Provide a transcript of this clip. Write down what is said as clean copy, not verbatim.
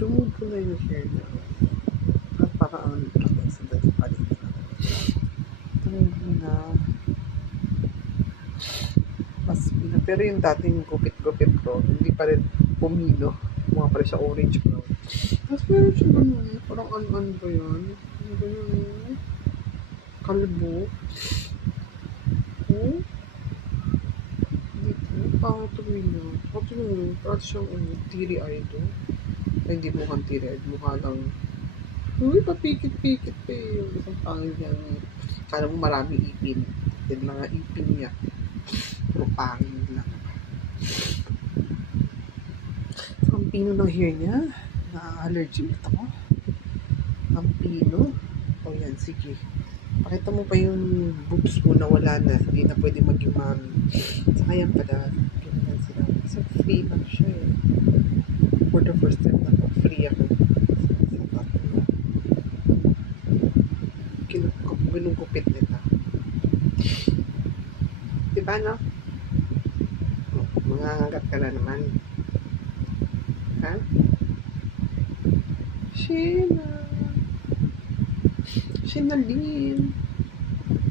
Tumubo na yung hair niya. At parang ang laki sa dati pa rin. Tumubo na. Mas, pero yung dating gupit-gupit ko, hindi pa rin pumilo. Mga pa rin siya orange brown. Tapos meron siya ganun, parang ano ba yun? Ganun, kalbo. Oh, dito, pangit tumilo. Pangit tumilo, parang siyang teary-eyed. Ay, hindi mukhang teary-eyed, mukha lang. Uy, papikit-pikit pa eh. Yung isang pangit niya. Kala mo marami ipin. Yan lang ang ipin niya. Puro pangit lang. Ang pino ng hair niya. Na-allergy ulit ako. Ang pino. O yan, sige. Pakita mo pa yung boobs ko na wala na. Hindi na pwede maging mami. Saka yan pala. Ganyan sila. Kasi free lang siya eh. For the first time na free ako. Sa tatlo. Ginugupit nila. Diba no? Oh, mangangagat ka na naman. Ha? Sheila. Sheila Lynn.